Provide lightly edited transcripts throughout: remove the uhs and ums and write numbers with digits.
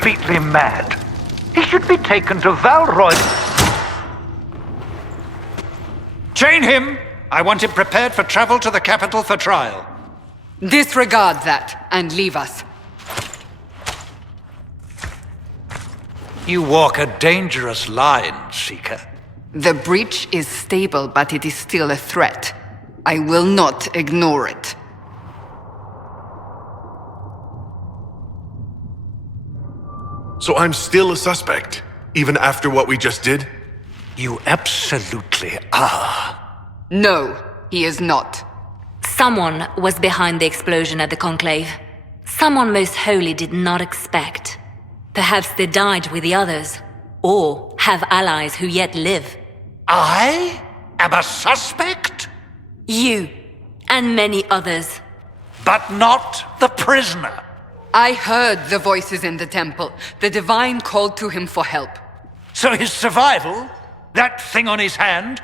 completely mad. He should be taken to Valroy. Chain him! I want him prepared for travel to the capital for trial. Disregard that, and leave us. You walk a dangerous line, Seeker. The breach is stable, but it is still a threat. I will not ignore it. So I'm still a suspect, even after what we just did? You absolutely are. No, he is not. Someone was behind the explosion at the Conclave. Someone most holy did not expect. Perhaps they died with the others, or have allies who yet live. I am a suspect? You, and many others. But not the prisoner. I heard the voices in the temple. The Divine called to him for help. So his survival, that thing on his hand,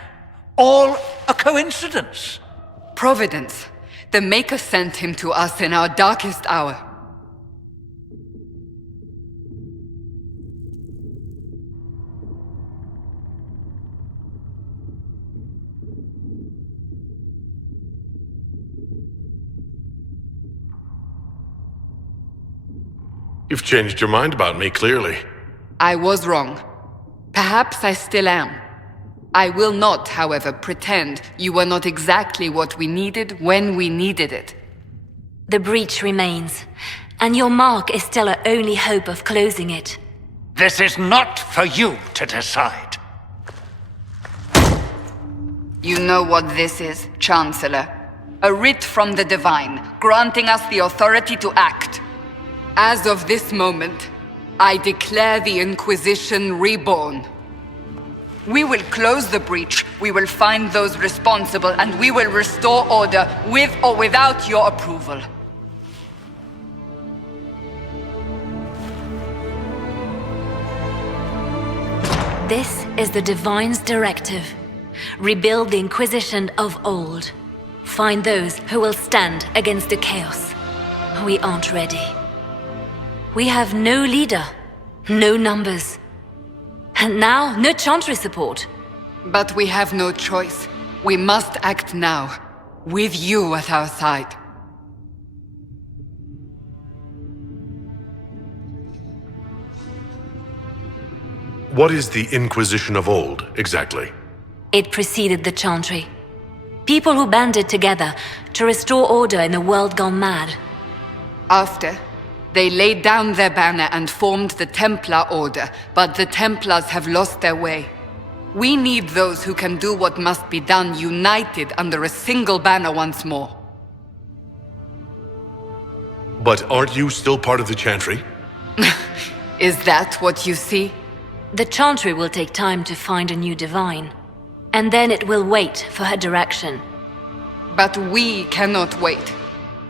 all a coincidence. Providence. The Maker sent him to us in our darkest hour. You've changed your mind about me, clearly. I was wrong. Perhaps I still am. I will not, however, pretend you were not exactly what we needed when we needed it. The breach remains, and your mark is still our only hope of closing it. This is not for you to decide. You know what this is, Chancellor. A writ from the Divine, granting us the authority to act. As of this moment, I declare the Inquisition reborn. We will close the breach, we will find those responsible, and we will restore order with or without your approval. This is the Divine's directive. Rebuild the Inquisition of old. Find those who will stand against the chaos. We aren't ready. We have no leader, no numbers. And now, no Chantry support. But we have no choice. We must act now, with you at our side. What is the Inquisition of old, exactly? It preceded the Chantry. People who banded together to restore order in a world gone mad. After, they laid down their banner and formed the Templar Order, but the Templars have lost their way. We need those who can do what must be done, united under a single banner once more. But aren't you still part of the Chantry? Is that what you see? The Chantry will take time to find a new Divine. And then it will wait for her direction. But we cannot wait.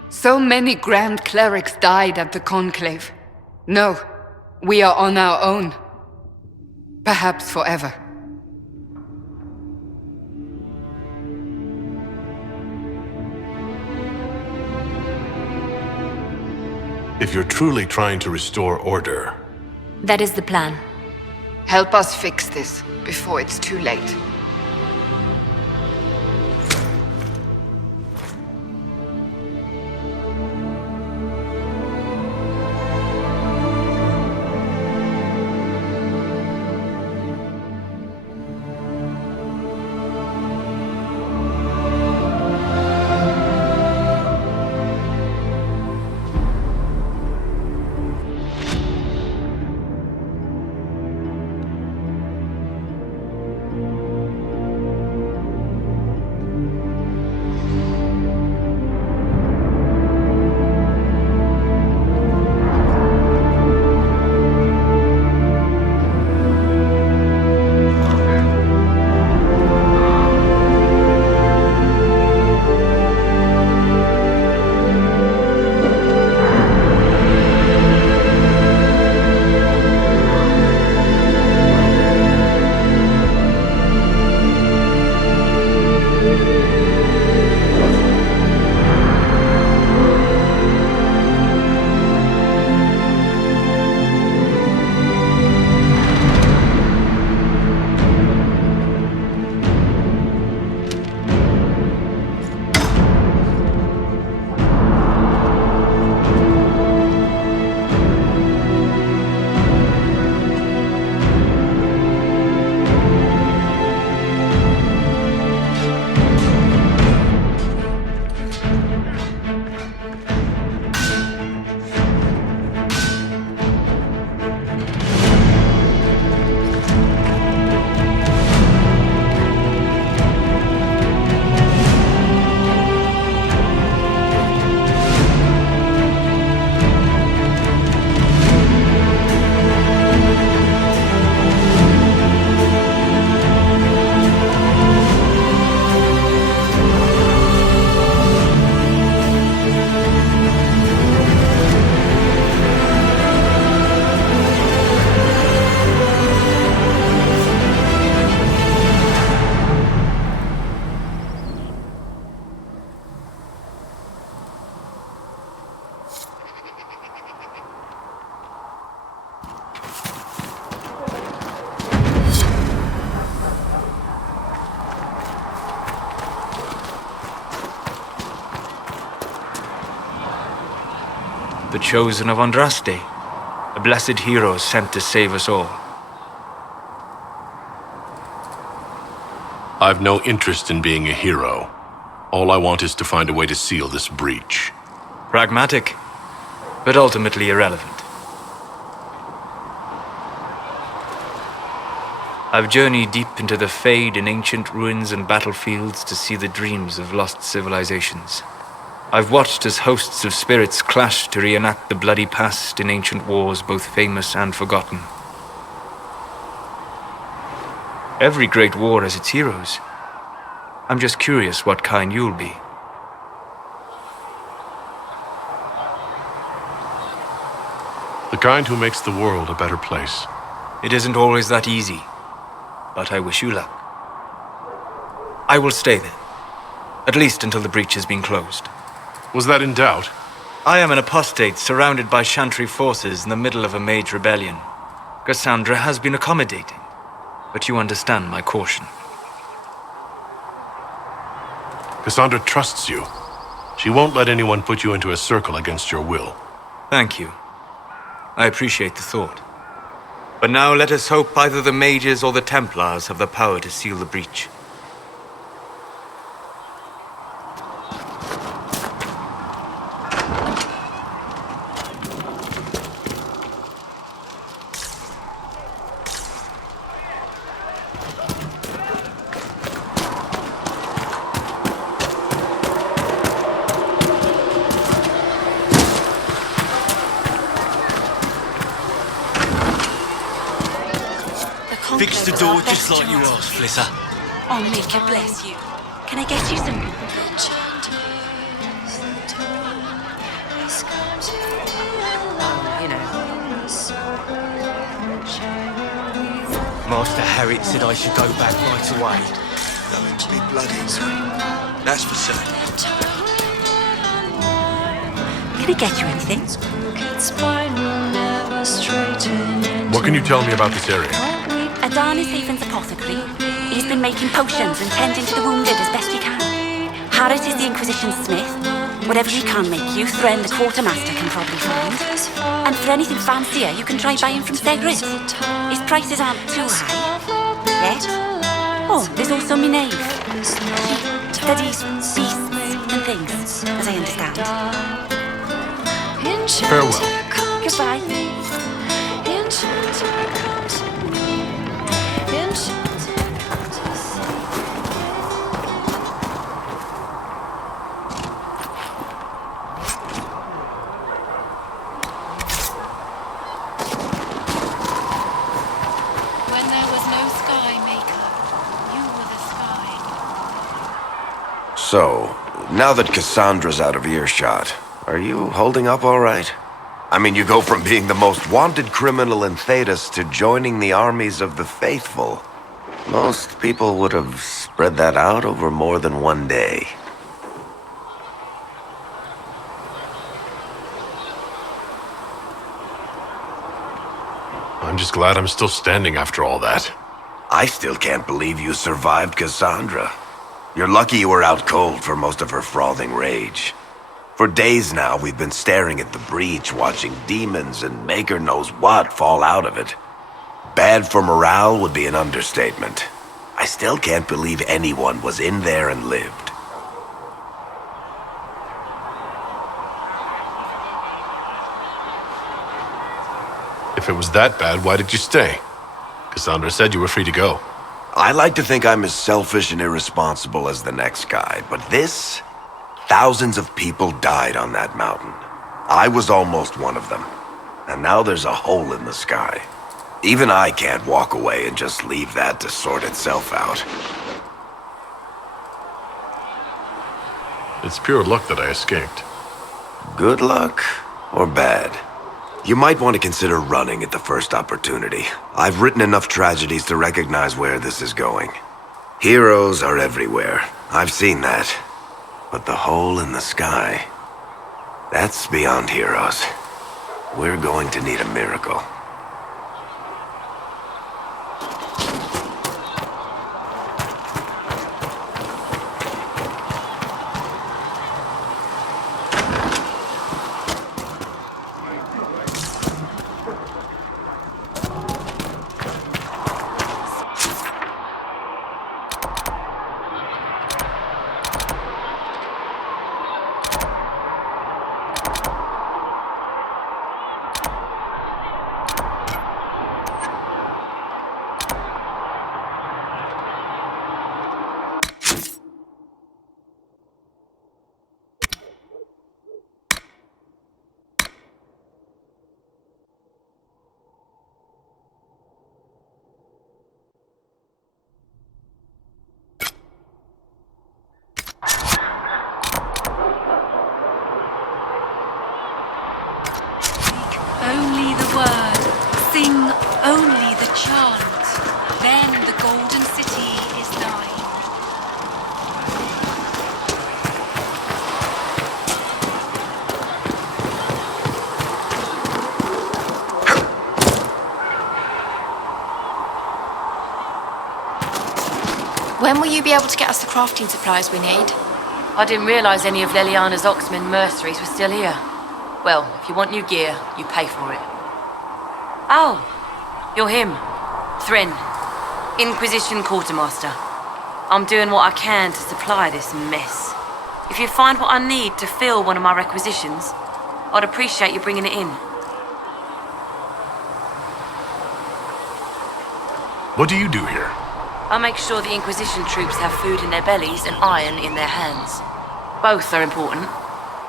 So many Grand Clerics died at the Conclave. No, we are on our own. Perhaps forever. If you're truly trying to restore order... That is the plan. Help us fix this before it's too late. the chosen of Andraste, a blessed hero sent to save us all. I've no interest in being a hero. All I want is to find a way to seal this breach. Pragmatic, but ultimately irrelevant. I've journeyed deep into the Fade in ancient ruins and battlefields to see the dreams of lost civilizations. I've watched as hosts of spirits clash to reenact the bloody past in ancient wars both famous and forgotten. Every great war has its heroes. I'm just curious what kind you'll be. The kind who makes the world a better place. It isn't always that easy, but I wish you luck. I will stay there, at least until the breach has been closed. Was that in doubt? I am an apostate surrounded by Chantry forces in the middle of a mage rebellion. Cassandra has been accommodating, but you understand my caution. Cassandra trusts you. She won't let anyone put you into a circle against your will. Thank you. I appreciate the thought. But now let us hope either the mages or the Templars have the power to seal the breach. Fix the door just like you asked, Flissa. Oh, make it bless you. Can I get you some? You know. Master Harriet said I should go back right away. Going to be bloody soon. That's for certain. Can I get you anything? What can you tell me about this area? Adan is Haven's apothecary. He's been making potions and tending to the wounded as best he can. Harriet is the Inquisition smith. Whatever he can make you, Thren the quartermaster can probably find. And for anything fancier, you can try buying from Segris. His prices aren't too high. Yet. Oh, there's also Minave. He studies beasts and things, as I understand. Farewell. Goodbye. When there was no sky maker, you were the sky. So, now that Cassandra's out of earshot, are you holding up all right? I mean, you go from being the most wanted criminal in Thedas to joining the armies of the faithful. Most people would have spread that out over more than one day. I'm just glad I'm still standing after all that. I still can't believe you survived Cassandra. You're lucky you were out cold for most of her frothing rage. For days now, we've been staring at the breach, watching demons and maker knows what fall out of it. Bad for morale would be an understatement. I still can't believe anyone was in there and lived. If it was that bad, why did you stay? Cassandra said you were free to go. I like to think I'm as selfish and irresponsible as the next guy, but this... Thousands of people died on that mountain. I was almost one of them. And now there's a hole in the sky. Even I can't walk away and just leave that to sort itself out. It's pure luck that I escaped. Good luck or bad? You might want to consider running at the first opportunity. I've written enough tragedies to recognize where this is going. Heroes are everywhere. I've seen that. But the hole in the sky, that's beyond heroes. We're going to need a miracle. When will you be able to get us the crafting supplies we need? I didn't realize any of Leliana's Oxman mercenaries were still here. Well, if you want new gear, you pay for it. Oh, you're him. Thren, Inquisition Quartermaster. I'm doing what I can to supply this mess. If you find what I need to fill one of my requisitions, I'd appreciate you bringing it in. What do you do here? I make sure the Inquisition troops have food in their bellies and iron in their hands. Both are important.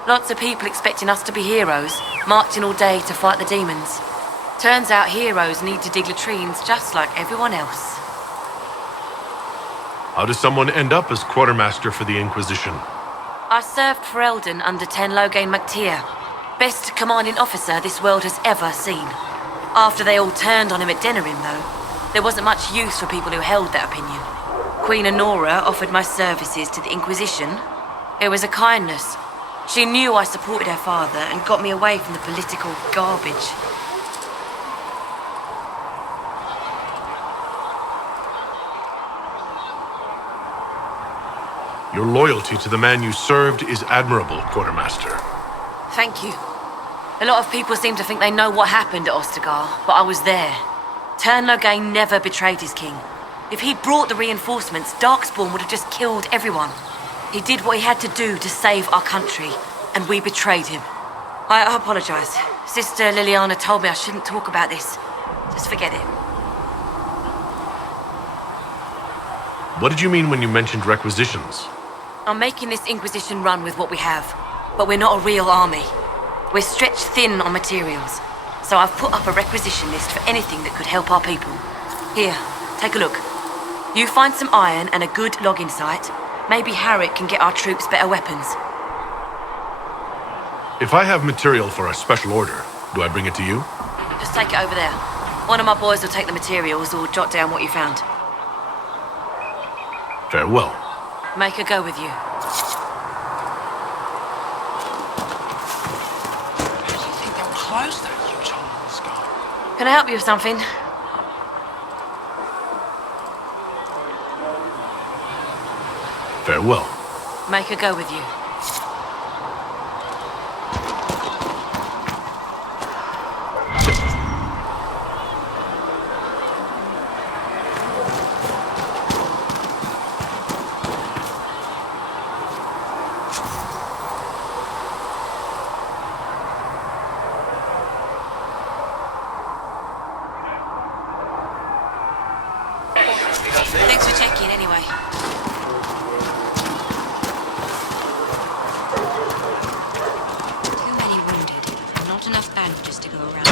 Lots of people expecting us to be heroes, marching all day to fight the demons. Turns out heroes need to dig latrines just like everyone else. How does someone end up as quartermaster for the Inquisition? I served for Eldon under Ten Loghain MacTier, best commanding officer this world has ever seen. After they all turned on him at Denerim, though, there wasn't much use for people who held that opinion. Queen Honora offered my services to the Inquisition. It was a kindness. She knew I supported her father and got me away from the political garbage. Your loyalty to the man you served is admirable, Quartermaster. Thank you. A lot of people seem to think they know what happened at Ostagar, but I was there. Ten Loghain never betrayed his king. If he'd brought the reinforcements, Darkspawn would have just killed everyone. He did what he had to do to save our country, and we betrayed him. I apologize. Sister Liliana told me I shouldn't talk about this. Just forget it. What did you mean when you mentioned requisitions? I'm making this Inquisition run with what we have, but we're not a real army. We're stretched thin on materials, so I've put up a requisition list for anything that could help our people. Here, take a look. You find some iron and a good logging site, maybe Harriet can get our troops better weapons. If I have material for a special order, do I bring it to you? Just take it over there. One of my boys will take the materials or jot down what you found. Farewell. Make her go with you. How do you think they'll close that huge hole in the sky? Can I help you with something? Farewell. Make her go with you. Thanks for checking anyway. Too many wounded, and not enough bandages to go around.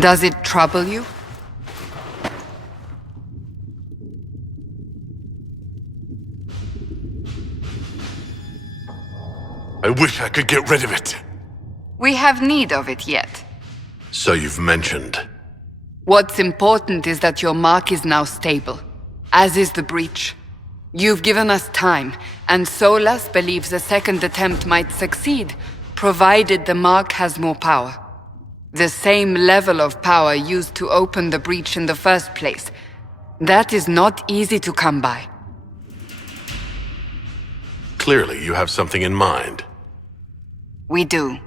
Does it trouble you? I wish I could get rid of it. We have need of it yet. So you've mentioned. What's important is that your mark is now stable, as is the breach. You've given us time, and Solas believes a second attempt might succeed, provided the mark has more power. The same level of power used to open the breach in the first place. That is not easy to come by. Clearly, you have something in mind. We do.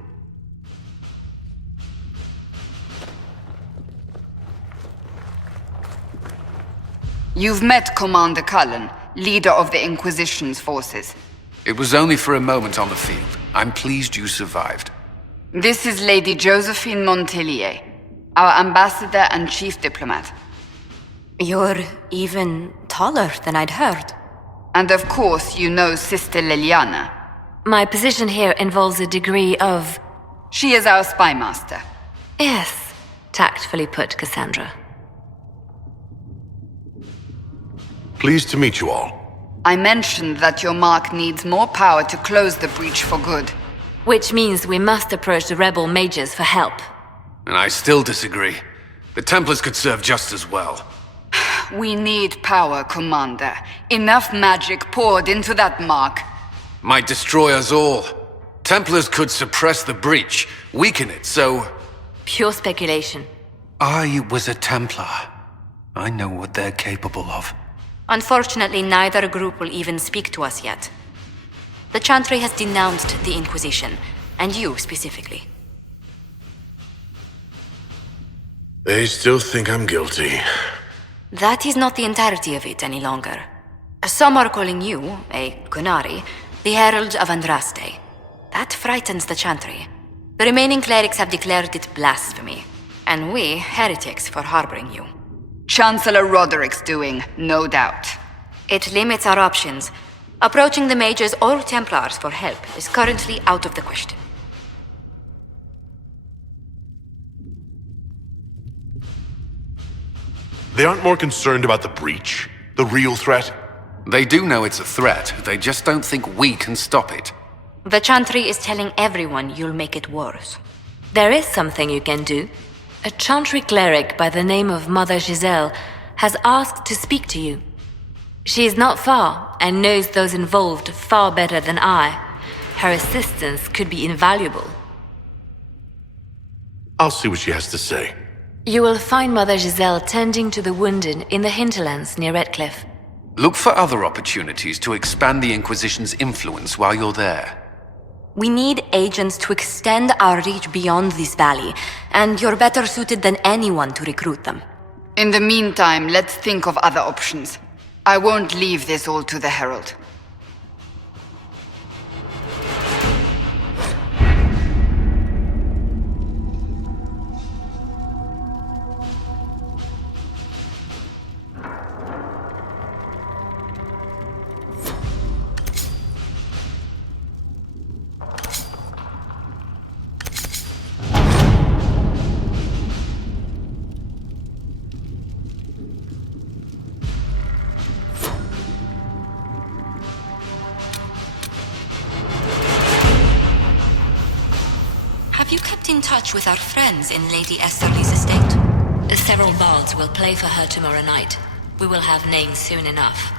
You've met Commander Cullen, leader of the Inquisition's forces. It was only for a moment on the field. I'm pleased you survived. This is Lady Josephine Montelier, our ambassador and chief diplomat. You're even taller than I'd heard. And of course, you know Sister Liliana. My position here involves a degree of... She is our spy master. Yes, tactfully put, Cassandra. Pleased to meet you all. I mentioned that your mark needs more power to close the breach for good. Which means we must approach the rebel mages for help. And I still disagree. The Templars could serve just as well. We need power, Commander. Enough magic poured into that mark. Might destroy us all. Templars could suppress the breach, weaken it, so... Pure speculation. I was a Templar. I know what they're capable of. Unfortunately, neither group will even speak to us yet. The Chantry has denounced the Inquisition, and you specifically. They still think I'm guilty. That is not the entirety of it any longer. Some are calling you, a Kunari, the Herald of Andraste. That frightens the Chantry. The remaining clerics have declared it blasphemy, and we, heretics, for harboring you. Chancellor Roderick's doing, no doubt. It limits our options. Approaching the mages or Templars for help is currently out of the question. They aren't more concerned about the breach, the real threat? They do know it's a threat, they just don't think we can stop it. The Chantry is telling everyone you'll make it worse. There is something you can do. A Chantry cleric by the name of Mother Giselle has asked to speak to you. She is not far and knows those involved far better than I. Her assistance could be invaluable. I'll see what she has to say. You will find Mother Giselle tending to the wounded in the hinterlands near Redcliffe. Look for other opportunities to expand the Inquisition's influence while you're there. We need agents to extend our reach beyond this valley, and you're better suited than anyone to recruit them. In the meantime, let's think of other options. I won't leave this all to the Herald. Have you kept in touch with our friends in Lady Esterly's estate? Several bards will play for her tomorrow night. We will have names soon enough.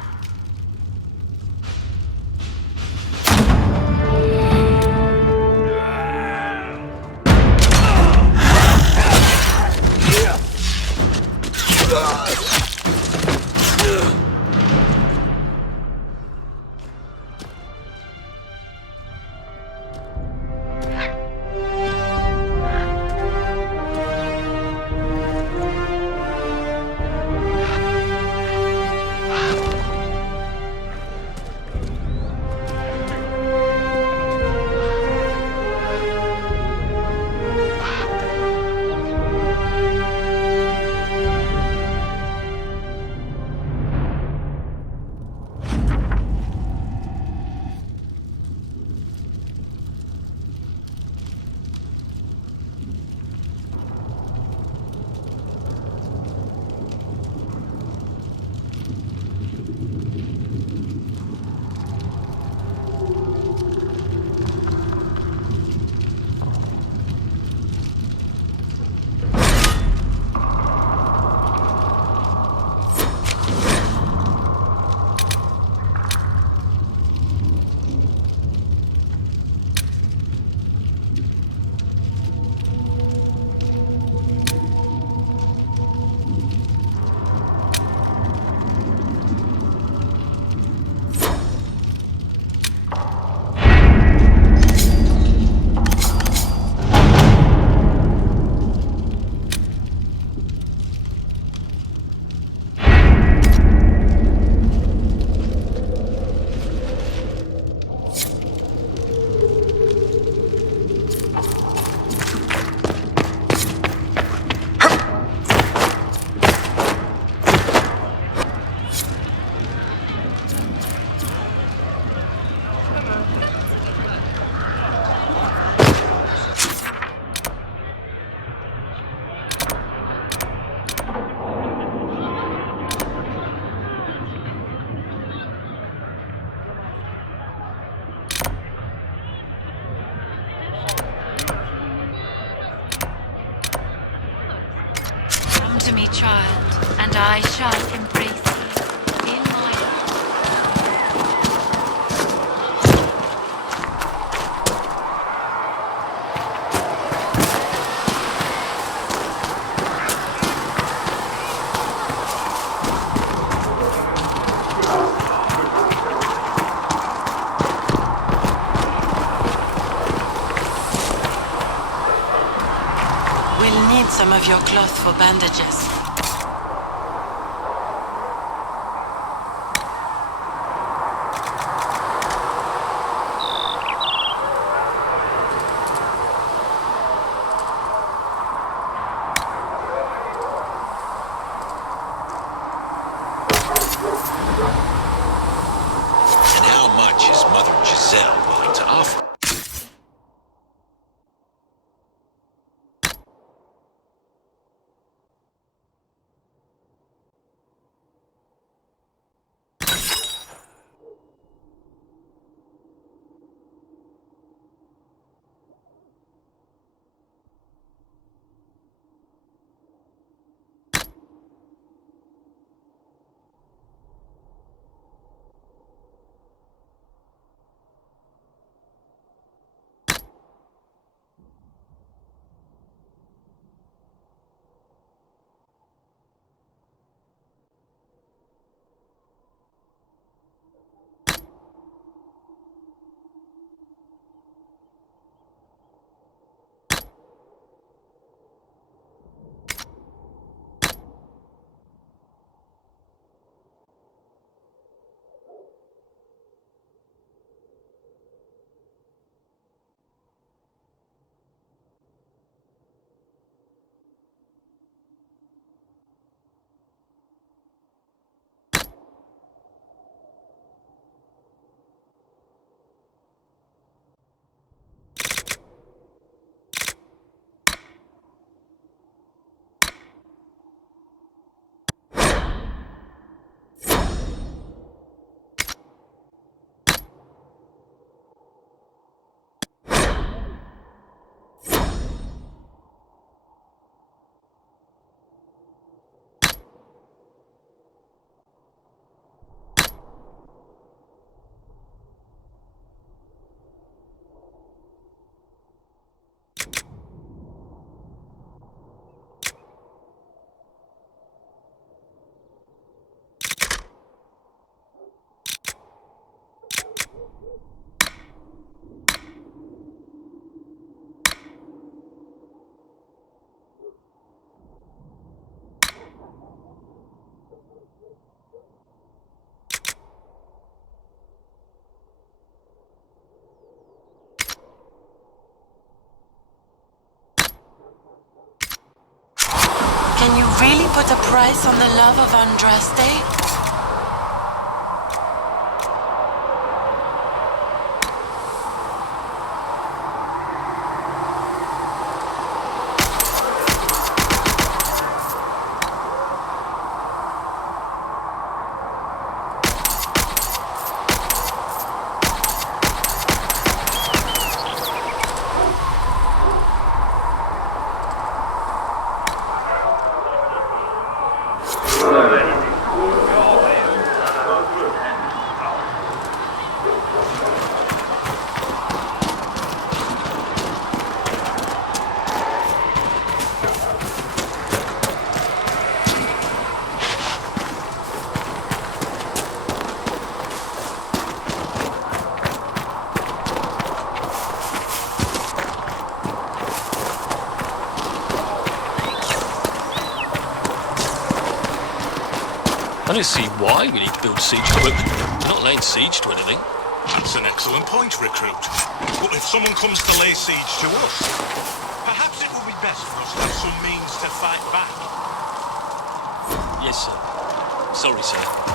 Come to me, child, and I shall embrace some of your cloth for bandages. And how much is Mother Giselle willing to offer? Can you really put a price on the love of Andraste? I don't see why we need to build siege equipment. We're not laying siege to anything. That's an excellent point, Recruit. But if someone comes to lay siege to us, perhaps it will be best for us to have some means to fight back. Yes, sir. Sorry, sir.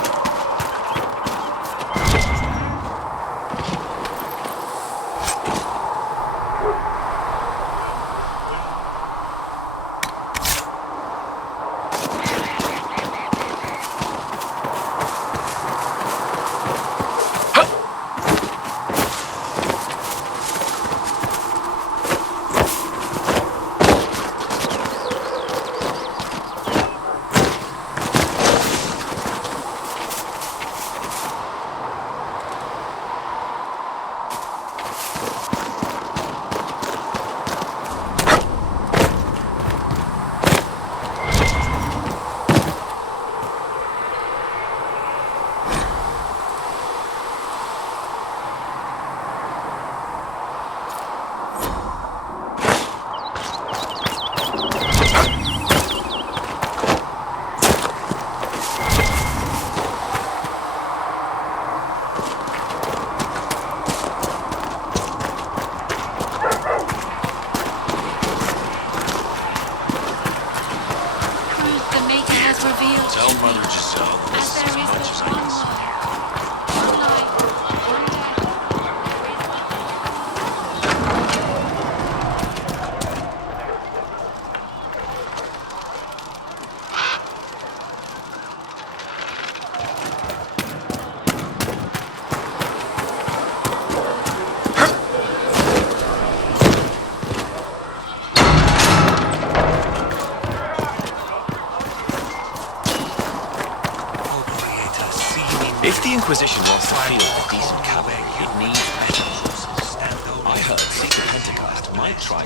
Inquisition wants the field for decent cavalry. It needs better horses. I heard Secret Pentecost might try.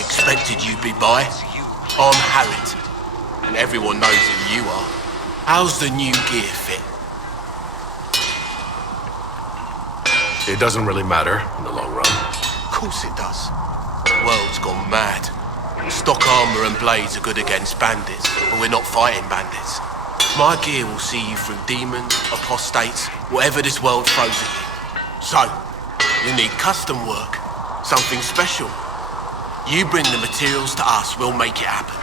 Expected you'd be by. I'm Harrington, and everyone knows who you are. How's the new gear fit? It doesn't really matter in the long run. Of course it does. The world's gone mad. Stock armor and blades are good against bandits, but we're not fighting bandits. My gear will see you through demons, apostates, whatever this world throws at you. So, you need custom work, something special. You bring the materials to us, we'll make it happen.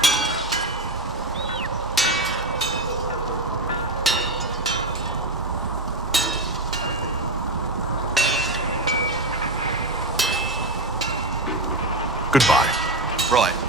Goodbye. Right.